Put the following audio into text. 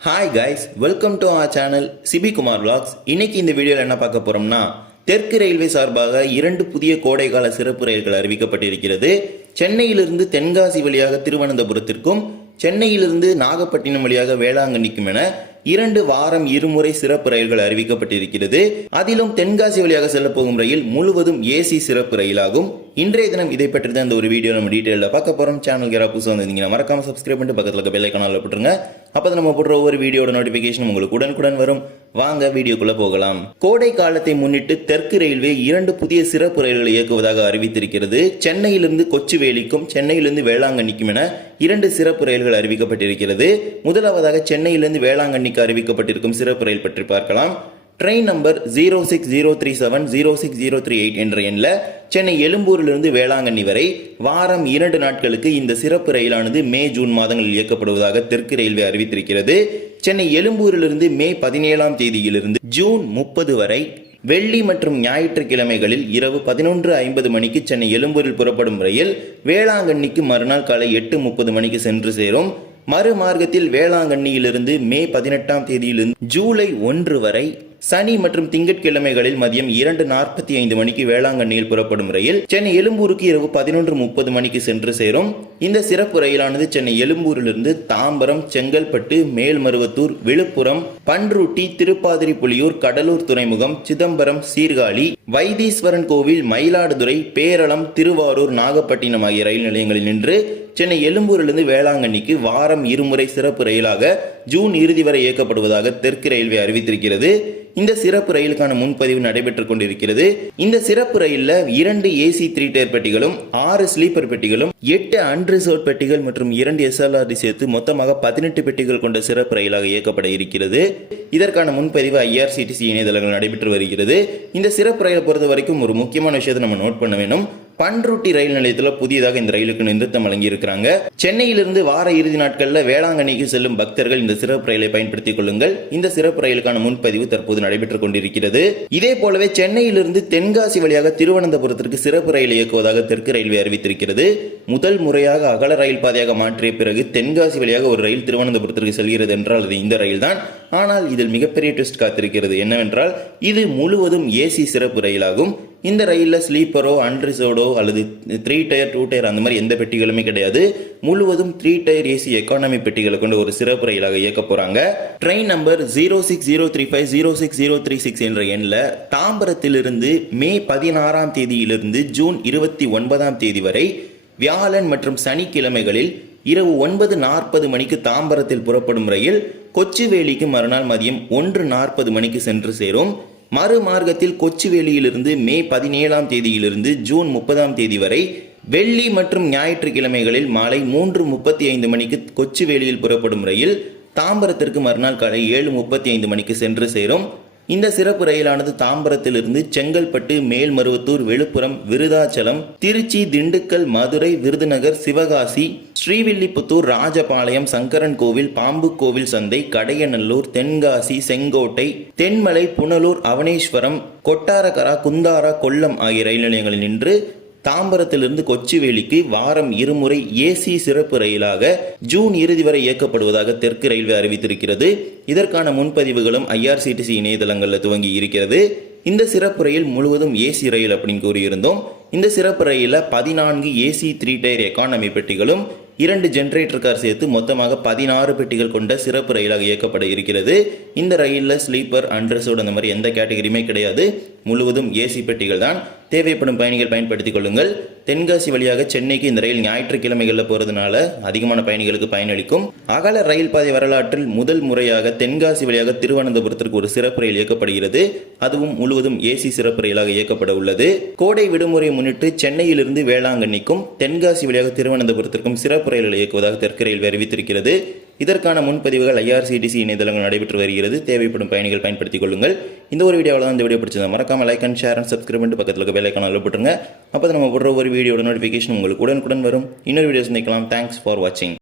Hi guys welcome to uh channel Sibi Kumar vlogs இன்னைக்கு இந்த வீடியோவில் என்ன பார்க்க போறோம்னா தெற்கு ரயில்வே சார்பாக இரண்டு புதிய கோடைக்கால சிறப்பு ரயில்கள் அறிவிக்கப்பட்டிருக்கிறது. சென்னையிலிருந்து தென்காசி வழியாக திருவனந்தபுரத்திற்கும் சென்னையிலிருந்து நாகப்பட்டினம் வழியாக வேளாங்கண்ணிக்கும் என இரண்டு வாரம் இருமுறை சிறப்பு ரயில்கள் அறிவிக்கப்பட்டிருக்கிறது. அதிலும் தென்காசி வழியாக செல்ல போகும் ரயில் முழுவதும் ஏசி சிறப்பு ரயிலாகும். இன்றைய தினம் இதை பற்றி தான் இந்த ஒரு வீடியோ நம்ம டீட்டெயிலில் பார்க்க போகிறோம் சேனல் யாராவது புதுசாக வந்திருந்தீங்கன்னா மறக்காம சப்ஸ்கிரைப் பண்ணிட்டு பக்கத்தில் இருக்க பெல் போட்டுருங்க. அப்போ நம்ம போடுற ஒவ்வொரு வீடியோட நோட்டிஃபிகேஷன் உங்களுக்கு உடனுக்குடன் வரும். வாங்க வீடியோக்குள்ளே போகலாம். கோடை காலத்தை முன்னிட்டு தெற்கு ரயில்வே இரண்டு புதிய சிறப்பு ரயில்களை இயக்குவதாக அறிவித்திருக்கிறது. சென்னையிலிருந்து கொச்சுவேலிக்கும் சென்னையிலிருந்து வேளாங்கண்ணிக்கும் என இரண்டு சிறப்பு ரயில்கள் அறிவிக்கப்பட்டிருக்கிறது. முதலாவதாக சென்னையிலிருந்து வேளாங்கண்ணிக்கு அறிவிக்கப்பட்டிருக்கும் சிறப்பு ரயில் பற்றி பார்க்கலாம். Train number zero six zero three seven zero six zero three eight என்ற எண்ணில் சென்னை எழும்பூரிலிருந்து வேளாங்கண்ணி வரை வாரம் இரண்டு நாட்களுக்கு இந்த சிறப்பு ரயிலானது மே ஜூன் மாதங்களில் இயக்கப்படுவதாக தெற்கு ரயில்வே அறிவித்திருக்கிறது. சென்னை எழும்பூரிலிருந்து மே பதினேழாம் தேதியிலிருந்து ஜூன் முப்பது வரை வெள்ளி மற்றும் ஞாயிற்றுக்கிழமைகளில் இரவு பதினொன்று ஐம்பது மணிக்கு சென்னை எழும்பூரில் புறப்படும் ரயில் வேளாங்கண்ணிக்கு மறுநாள் காலை எட்டு முப்பது மணிக்கு சென்று சேரும். மறுமார்க்கத்தில் வேளாங்கண்ணியிலிருந்து மே பதினெட்டாம் தேதியிலிருந்து ஜூலை ஒன்று வரை சனி மற்றும் திங்கட்கிழமைகளில் மதியம் இரண்டு நாற்பத்தி ஐந்து மணிக்கு வேளாங்கண்ணியில் புறப்படும் ரயில் சென்னை எழும்பூருக்கு இரவு பதினொன்று முப்பது மணிக்கு சென்று சேரும். இந்த சிறப்பு ரயிலானது சென்னை எழும்பூரிலிருந்து தாம்பரம் செங்கல்பட்டு மேல்மருவத்தூர் விழுப்புரம் பன்ருட்டி திருப்பாதிரி புலியூர் கடலூர் துறைமுகம் சிதம்பரம் சீர்காழி வைத்தீஸ்வரன் கோவில் மயிலாடுதுறை பேரளம் திருவாரூர் நாகப்பட்டினம் ஆகிய ரயில் நிலையங்களில் நின்று சென்னை எழும்பூரிலிருந்து வேளாங்கண்ணிக்கு வாரம் இருமுறை சிறப்பு ரயிலாக ஜூன் இறுதி வரை இயக்கப்படுவதாக தெற்கு ரயில்வே அறிவித்திருக்கிறது. இந்த சிறப்பு ரயிலுக்கான முன்பதிவு நடைபெற்றுக் கொண்டிருக்கிறது. இந்த சிறப்பு ரயிலில் இரண்டு ஏசி த்ரீ டயர் பெட்டிகளும் ஆறு ஸ்லீப்பர் பெட்டிகளும் எட்டு அன்ரிசர்வ் பெட்டிகள் மற்றும் இரண்டு எஸ்எல்ஆர்டி சேர்த்து மொத்தமாக பதினெட்டு பெட்டிகள் கொண்ட சிறப்பு ரயிலாக இயக்கப்பட இருக்கிறது. இதற்கான முன்பதிவு ஐஆர்சிடிசி இணையதளங்கள் நடைபெற்று வருகிறது. இந்த சிறப்பு ரயிலை பொறுத்த வரைக்கும் ஒரு முக்கியமான விஷயத்தை நம்ம நோட் பண்ண வேணும். பன்ருட்டி ரயில் நிலையத்தில் புதியதாக இந்த ரயிலுக்கு நிறுத்தம் வழங்கியிருக்கிறாங்க. சென்னையிலிருந்து வார இறுதி நாட்களில் வேளாங்கண்ணிக்கு செல்லும் பக்தர்கள் இந்த சிறப்பு ரயிலை பயன்படுத்திக் கொள்ளுங்கள். இந்த சிறப்பு ரயிலுக்கான முன்பதிவு தற்போது நடைபெற்றுக் கொண்டிருக்கிறது. இதே போலவே சென்னையிலிருந்து தென்காசி வழியாக திருவனந்தபுரத்திற்கு சிறப்பு ரயில் இயக்குவதாக தெற்கு ரயில்வே அறிவித்திருக்கிறது. முதல் முறையாக அகல ரயில் பாதையாக மாற்றிய பிறகு தென்காசி வழியாக ஒரு ரயில் திருவனந்தபுரத்திற்கு செல்கிறது என்றால் அது இந்த ரயில் தான். ஆனால் இதில் மிகப்பெரிய ட்விஸ்ட் காத்திருக்கிறது என்னவென்றால் இது முழுவதும் ஏசி சிறப்பு ரயிலாகும். இந்த ரயிலில் ஸ்லீப்பரோ அன்ரிசர்வ்டோ அல்லது த்ரீ டயர் டூ டயர் அந்த மாதிரி எந்த பெட்டிகளுமே கிடையாது. முழுவதும் த்ரீ டயர் ஏசி எக்கானமி பெட்டிகளை கொண்ட ஒரு சிறப்பு ரயிலாக இயக்க போகிறாங்க train number zero six zero three five zero six zero three six என்ற எண்ணில் தாம்பரத்திலிருந்து மே பதினாறாம் தேதியிலிருந்து ஜூன் இருபத்தி ஒன்பதாம் தேதி வரை வியாழன் மற்றும் சனிக்கிழமைகளில் இரவு ஒன்பது நாற்பது மணிக்கு தாம்பரத்தில் புறப்படும் ரயில் கொச்சுவேலிக்கு மறுநாள் மதியம் ஒன்று நாற்பது மணிக்கு சென்று சேரும். மறுமார்க்கத்தில் கொச்சுவேலியிலிருந்து மே பதினேழாம் தேதியிலிருந்து ஜூன் முப்பதாம் தேதி வரை வெள்ளி மற்றும் ஞாயிற்றுக்கிழமைகளில் மாலை மூன்று முப்பத்தி ஐந்து மணிக்கு கொச்சுவேலியில் புறப்படும் ரயில் தாம்பரத்திற்கு மறுநாள் காலை ஏழு முப்பத்தி ஐந்து மணிக்கு சென்று சேரும். இந்த சிறப்பு ரயிலானது தாம்பரத்திலிருந்து செங்கல்பட்டு மேல்மருவத்தூர் விழுப்புரம் விருதாச்சலம் திருச்சி திண்டுக்கல் மதுரை விருதுநகர் சிவகாசி ஸ்ரீவில்லிபுத்தூர் ராஜபாளையம் சங்கரன் கோவில் பாம்பு கோவில் சந்தை கடையநல்லூர் தென்காசி செங்கோட்டை தென்மலை புனலூர் அவனேஸ்வரம் கொட்டாரகரா குந்தாரா கொல்லம் ஆகிய ரயில் நிலையங்களில் நின்று தாம்பரத்திலிருந்து கொச்சிவேலிக்கு வாரம் இருமுறை ஏசி சிறப்பு ரயிலாக ஜூன் இறுதி வரை இயக்கப்படுவதாக தெற்கு ரயில்வே அறிவித்திருக்கிறது. இதற்கான முன்பதிவுகளும் ஐஆர்சிடிசி இணையதளங்களில் துவங்கி இருக்கிறது. இந்த சிறப்பு ரயில் முழுவதும் ஏசி ரயில் அப்படின்னு கூறியிருந்தோம். இந்த சிறப்பு ரயிலில் பதினான்கு ஏசி த்ரீ டயர் எக்கானமி பெட்டிகளும் இரண்டு ஜென்ரேட்டர் கார் சேர்த்து மொத்தமாக பதினாறு பெட்டிகள் கொண்ட சிறப்பு ரயிலாக இயக்கப்பட இருக்கிறது. இந்த ரயிலில் ஸ்லீப்பர் அண்ட்ரஸோடு அந்த மாதிரி எந்த கேட்டகரியுமே கிடையாது. முழுவதும் ஏசி பெட்டிகள் தான். தேவைப்படும் பயணிகள் பயன்படுத்திக் கொள்ளுங்கள். தென்காசி வழியாக சென்னைக்கு இந்த ரயில் ஞாயிற்றுக்கிழமைகளில் போகிறதுனால அதிகமான பயணிகளுக்கு பயனளிக்கும். அகல ரயில் பாதை வரலாற்றில் முதல் முறையாக தென்காசி வழியாக திருவனந்தபுரத்திற்கு ஒரு சிறப்பு ரயில் இயக்கப்படுகிறது. அதுவும் முழுவதும் ஏசி சிறப்பு ரயிலாக இயக்கப்பட உள்ளது. கோடை விடுமுறையை முன்னிட்டு சென்னையிலிருந்து வேளாங்கண்ணிக்கும் தென்காசி வழியாக திருவனந்தபுரத்திற்கும் சிறப்பு ரயில்களை இயக்குவதாக தெற்கு ரயில்வே அறிவித்திருக்கிறது. இதற்கான முன்பதிவுகள் ஐஆர்சிடிசி இணையதளங்கள் நடைபெற்று வருகிறது. தேவைப்படும் பயணிகள் பயன்படுத்திக் கொள்ளுங்கள். இந்த ஒரு வீடியோவில் தான் இந்த வீடியோ பிடிச்சது மறக்காம like and share and subscribe பண்ணிட்டு பக்கத்தில் இருக்க பெல் ஐக்கான போட்டுருங்க. அப்போ நம்ம போடுற ஒரு வீடியோட நோட்டிஃபிகேஷன் உங்களுக்கு உடனுக்குடன் வரும். இன்னொரு வீடியோ சந்திக்கலாம். தேங்க்ஸ் ஃபார் வாட்சிங்